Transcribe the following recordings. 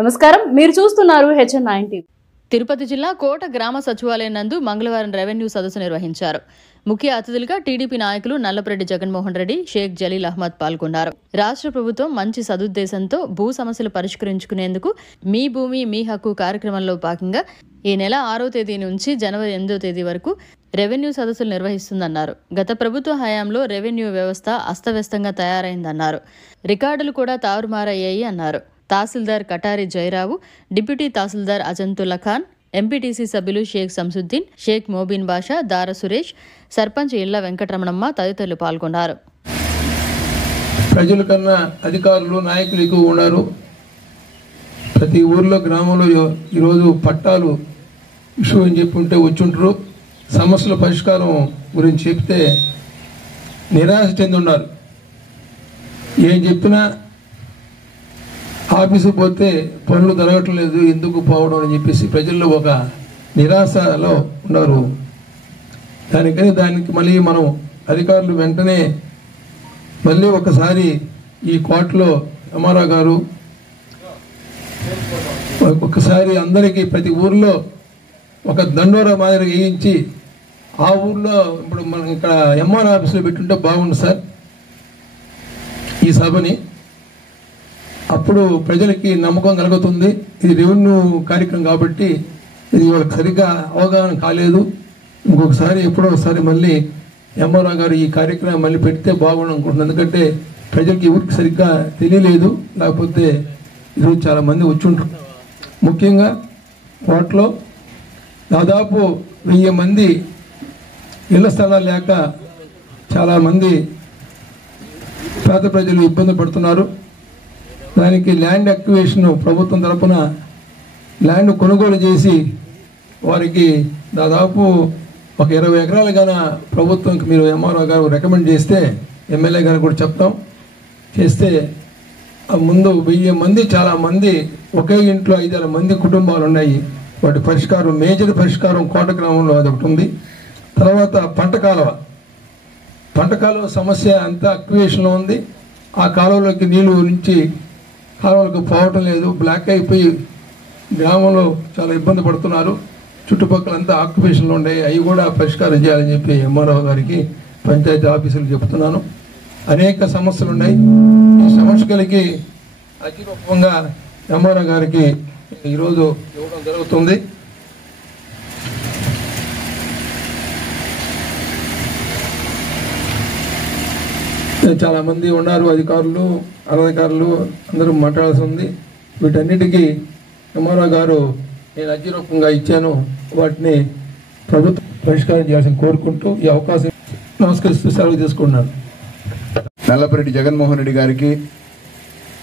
నమస్కారం, మీరు చూస్తున్నారు HN9 టీవీ. తిరుపతి జిల్లా కోట గ్రామ సచివాలయం నందు మంగళవారం రెవెన్యూ సదస్సు నిర్వహించారు. ముఖ్య అతిథులుగా టీడీపీ నాయకులు నల్లపరెడ్డి జగన్మోహన్ రెడ్డి, షేక్ జలీల్ అహ్మద్ పాల్గొన్నారు. రాష్ట్ర ప్రభుత్వం మంచి సదుద్దేశంతో భూ సమస్యలు పరిష్కరించుకునేందుకు మీ భూమి మీ హక్కు కార్యక్రమంలో భాగంగా ఈ నెల 6వ తేదీ నుంచి జనవరి 8వ తేదీ వరకు రెవెన్యూ సదస్సులు నిర్వహిస్తుందన్నారు. గత ప్రభుత్వ హయాంలో రెవెన్యూ వ్యవస్థ అస్తవ్యస్తంగా తయారైందన్నారు. రికార్డులు కూడా తారుమారయ్యాయి అన్నారు. తహసీల్దార్ కటారి జయరావు, డిప్యూటీ తహసీల్దార్ అజంతుల్లా ఖాన్, ఎంపీటీసీ సభ్యులు షేక్ సంసుద్దీన్, షేక్ మోబిన్ బాషా, దార సురేష్, సర్పంచ్ ఇళ్ల వెంకటరమణమ్మ తదితరులు పాల్గొన్నారు. ప్రజల కన్నా అధికారులు నాయకులు ఎక్కువ ఉన్నారు. ప్రతి ఊర్లో గ్రామంలో ఈరోజు పట్టాలు ఇష్యూ అని చెప్పుంటే వచ్చుంటారు. సమస్యల పరిష్కారం గురించి చెప్తే నిరాశ చెంది ఉన్నారు. ఏం చెప్పినా ఆఫీసుకు పోతే పనులు జరగట్లేదు, ఎందుకు పోవడం అని చెప్పేసి ప్రజల్లో ఒక నిరాశలో ఉన్నారు. దానికి మళ్ళీ మనం అధికారులు వెంటనే మళ్ళీ ఒకసారి ఈ కోర్టులో ఎంఆర్ఓ గారు ఒకసారి అందరికీ ప్రతి ఊర్లో ఒక దండోరా మాదిరి వేయించి ఆ ఊర్లో ఇప్పుడు మనం ఇక్కడ ఎంఆర్ఓ ఆఫీసులో పెట్టుంటే బాగుంది సార్ ఈ సభని. అప్పుడు ప్రజలకి నమ్మకం కలుగుతుంది. ఇది రెవెన్యూ కార్యక్రమం కాబట్టి ఇది వాళ్ళకి సరిగ్గా అవగాహన కాలేదు. ఇంకొకసారి ఎప్పుడో ఒకసారి మళ్ళీ ఎంఆర్ఓ గారు ఈ కార్యక్రమం మళ్ళీ పెడితే బాగుండు అనుకుంటున్నాను. ఎందుకంటే ప్రజలకి ఊరికి సరిగ్గా తెలియలేదు, లేకపోతే ఈరోజు చాలా మంది వచ్చి ఉంటారు. ముఖ్యంగా కోటలో దాదాపు 1000 మంది ఇళ్ల స్థలాలు లేక చాలామంది పేద ప్రజలు ఇబ్బంది పడుతున్నారు. దానికి ల్యాండ్ అక్విజిషన్ ప్రభుత్వం తరఫున ల్యాండ్ కొనుగోలు చేసి వారికి దాదాపు ఒక 20 ఎకరాలు గాన ప్రభుత్వంకి మీరు ఎంఆర్ఓ గారు రికమెండ్ చేస్తే, ఎమ్మెల్యే గారు కూడా చెప్తాం చేస్తే ముందు 1000 మంది చాలామంది ఒకే ఇంట్లో 5-6 మంది కుటుంబాలు ఉన్నాయి. వాటి పరిష్కారం మేజర్ పరిష్కారం కోట గ్రామంలో అది ఒకటి ఉంది. తర్వాత పంట కాలువ సమస్య అంతా అక్విజిషన్లో ఉంది. ఆ కాలువలోకి నీళ్లు నుంచి కాలువలకు పోవటం లేదు, బ్లాక్ అయిపోయి గ్రామంలో చాలా ఇబ్బంది పడుతున్నారు. చుట్టుపక్కల అంతా ఆక్యుపేషన్లో ఉండే అవి కూడా పరిష్కారం చేయాలని చెప్పి ఎంఆర్ఓ గారికి పంచాయతీ ఆఫీసులు చెప్తున్నాను. అనేక సమస్యలు ఉన్నాయి. ఈ సమస్యలకి అతిరూపంగా ఎంఆర్ఓ గారికి ఈరోజు ఇవ్వడం జరుగుతుంది. చాలా మంది ఉన్నారు, అధికారులు అనధికారులు అందరూ మాట్లాడాల్సి ఉంది. వీటన్నిటికీ ఎంఆర్ఓ గారు నేను అర్జీరూపంగా ఇచ్చాను, వాటిని ప్రభుత్వం పరిష్కారం చేయాల్సిన కోరుకుంటూ ఈ అవకాశం నమస్కరిస్తూ సెలవు తీసుకున్నాను. నల్లపరెడ్డి జగన్మోహన్ రెడ్డి గారికి,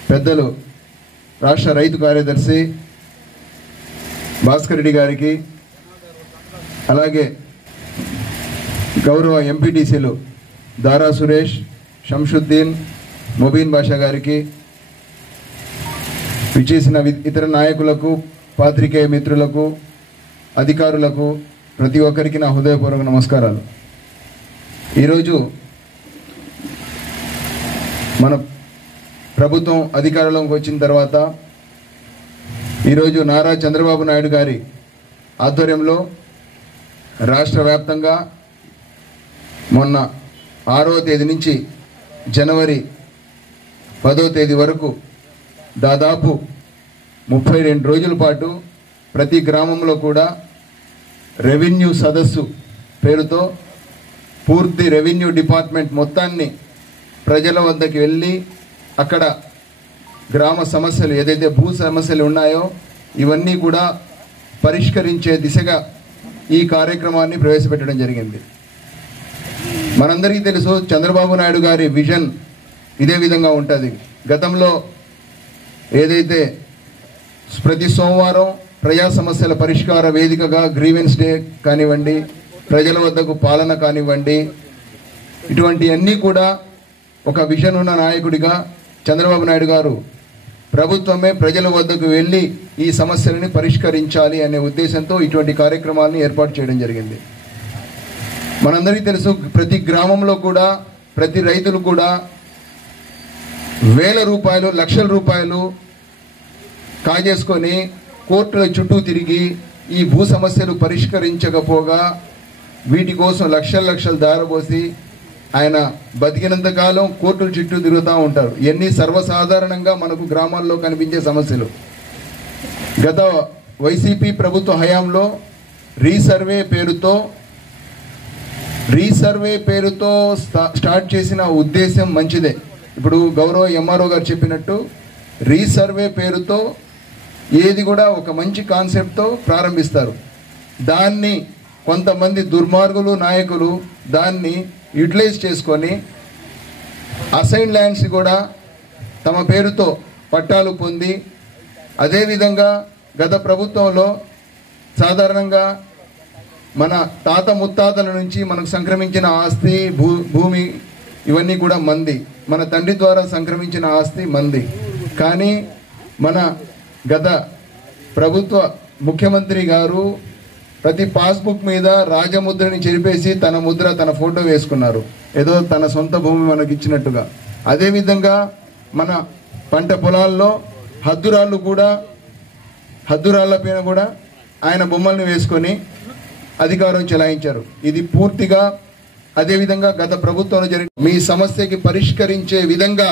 పెద్దలు రాష్ట్ర రైతు కార్యదర్శి భాస్కర్ రెడ్డి గారికి, అలాగే గౌరవ ఎంపీటీసీలు దారా సురేష్, శంసుద్దీన్, మొబీన్ బాషా గారికి, విచ్చేసిన ఇతర నాయకులకు, పాత్రికేయ మిత్రులకు, అధికారులకు ప్రతి ఒక్కరికి నా హృదయపూర్వక నమస్కారాలు. ఈరోజు మన ప్రభుత్వం అధికారంలోకి వచ్చిన తర్వాత ఈరోజు నారా చంద్రబాబు నాయుడు గారి ఆధ్వర్యంలో రాష్ట్ర వ్యాప్తంగా మొన్న 6వ తేదీ నుంచి జనవరి 10వ తేదీ వరకు దాదాపు 32 రోజుల పాటు ప్రతి గ్రామంలో కూడా రెవెన్యూ సదస్సు పేరుతో పూర్తి రెవెన్యూ డిపార్ట్మెంట్ మొత్తాన్ని ప్రజల వద్దకు వెళ్ళి అక్కడ గ్రామ సమస్యలు ఏదైతే భూ సమస్యలు ఉన్నాయో ఇవన్నీ కూడా పరిష్కరించే దిశగా ఈ కార్యక్రమాన్ని ప్రవేశపెట్టడం జరిగింది. మనందరికీ తెలుసు చంద్రబాబు నాయుడు గారి విజన్ ఇదే విధంగా ఉంటుంది. గతంలో ఏదైతే ప్రతి సోమవారం ప్రజా సమస్యల పరిష్కార వేదికగా గ్రీవెన్స్ డే కానివ్వండి, ప్రజల వద్దకు పాలన కానివ్వండి, ఇటువంటివన్నీ కూడా ఒక విజన్ ఉన్న నాయకుడిగా చంద్రబాబు నాయుడు గారు ప్రభుత్వమే ప్రజల వద్దకు వెళ్ళి ఈ సమస్యలని పరిష్కరించాలి అనే ఉద్దేశంతో ఇటువంటి కార్యక్రమాలను ఏర్పాటు చేయడం జరిగింది. మనందరికీ తెలుసు ప్రతి గ్రామంలో కూడా ప్రతి రైతులు కూడా వేల రూపాయలు, లక్షల రూపాయలు కాజేసుకొని కోర్టుల చుట్టూ తిరిగి ఈ భూ సమస్యలు పరిష్కరించకపోగా వీటి కోసం లక్షలు దారబోసి ఆయన బతికినంత కాలం కోర్టుల చుట్టూ తిరుగుతూ ఉంటారు. ఇవన్నీ సర్వసాధారణంగా మనకు గ్రామాల్లో కనిపించే సమస్యలు. గత వైసీపీ ప్రభుత్వ హయాంలో రీసర్వే పేరుతో స్టార్ట్ చేసిన ఉద్దేశం మంచిదే. ఇప్పుడు గౌరవ ఎంఆర్ఓ గారు చెప్పినట్టు రీసర్వే పేరుతో ఏది కూడా ఒక మంచి కాన్సెప్ట్తో ప్రారంభిస్తారు. దాన్ని కొంతమంది దుర్మార్గులు నాయకులు దాన్ని యూటిలైజ్ చేసుకొని అసైన్ ల్యాండ్స్ కూడా తమ పేరుతో పట్టాలు పొంది, అదేవిధంగా గత ప్రభుత్వంలో సాధారణంగా మన తాత ముత్తాతల నుంచి మనకు సంక్రమించిన ఆస్తి భూమి ఇవన్నీ కూడా మంది, మన తండ్రి ద్వారా సంక్రమించిన ఆస్తి మంది. కానీ మన గత ప్రభుత్వ ముఖ్యమంత్రి గారు ప్రతి పాస్బుక్ మీద రాజముద్రని చెరిపేసి తన ముద్ర, తన ఫోటో వేసుకున్నారు, ఏదో తన సొంత భూమి మనకి ఇచ్చినట్టుగా. అదేవిధంగా మన పంట పొలాల్లో హద్దురాళ్ళ పైన కూడా ఆయన బొమ్మల్ని వేసుకొని అధికారం చెలాయించారు. ఇది పూర్తిగా అదేవిధంగా గత ప్రభుత్వంలో జరిగిన మీ సమస్యకి పరిష్కరించే విధంగా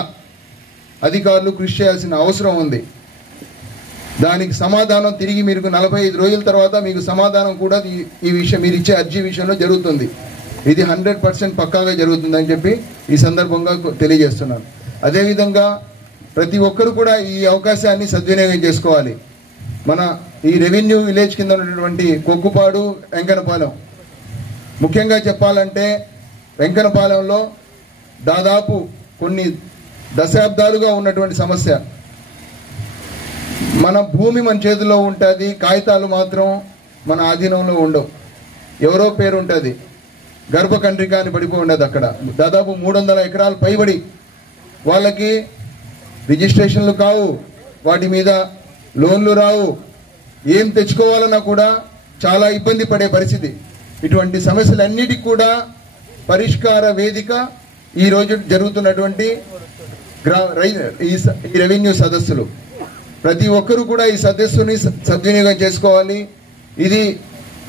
అధికారులు కృషి చేయాల్సిన అవసరం ఉంది. దానికి సమాధానం తిరిగి మీరు 45 రోజుల తర్వాత మీకు సమాధానం కూడా ఈ విషయం మీరు ఇచ్చే అర్జీ విషయంలో జరుగుతుంది. ఇది 100% పక్కాగా జరుగుతుందని చెప్పి ఈ సందర్భంగా తెలియజేస్తున్నాను. అదేవిధంగా ప్రతి ఒక్కరు కూడా ఈ అవకాశాన్ని సద్వినియోగం చేసుకోవాలి. మన ఈ రెవెన్యూ విలేజ్ కింద ఉన్నటువంటి కొక్కుపాడు, వెంకనపాలెం, ముఖ్యంగా చెప్పాలంటే వెంకనపాలెంలో దాదాపు కొన్ని దశాబ్దాలుగా ఉన్నటువంటి సమస్య. మన భూమి మన చేతిలో ఉంటుంది, కాగితాలు మాత్రం మన ఆధీనంలో ఉండవు. ఎవరో పేరు ఉంటుంది, గర్భకండ్రిక అని పడిపోయి ఉండదు. అక్కడ దాదాపు 300 ఎకరాలు పైబడి వాళ్ళకి రిజిస్ట్రేషన్లు కావు, వాటి మీద లోన్లు రావు, ఏం తెచ్చుకోవాలన్నా కూడా చాలా ఇబ్బంది పడే పరిస్థితి. ఇటువంటి సమస్యలన్నిటికీ కూడా పరిష్కార వేదిక ఈరోజు జరుగుతున్నటువంటి ఈ రెవెన్యూ సదస్సులు. ప్రతి ఒక్కరూ కూడా ఈ సదస్సుని సద్వినియోగం చేసుకోవాలి. ఇది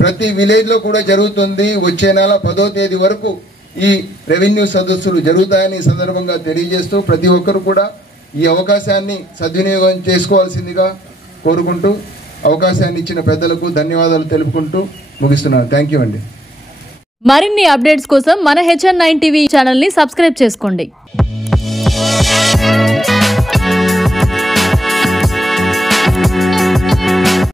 ప్రతి విలేజ్లో కూడా జరుగుతుంది. వచ్చే నెల 10వ తేదీ వరకు ఈ రెవెన్యూ సదస్సులు జరుగుతాయని సందర్భంగా తెలియజేస్తూ ప్రతి ఒక్కరు కూడా ఈ అవకాశాన్ని సద్వినియోగం చేసుకోవాల్సిందిగా కోరుకుంటూ అవకాశాన్ని ఇచ్చిన పెద్దలకు ధన్యవాదాలు తెలుపుకుంటూ ముగిస్తున్నాను. థ్యాంక్ యూ అండి. మరిన్ని అప్డేట్స్ కోసం మన HN9 టీవీ ఛానల్ ని సబ్స్క్రైబ్ చేసుకోండి.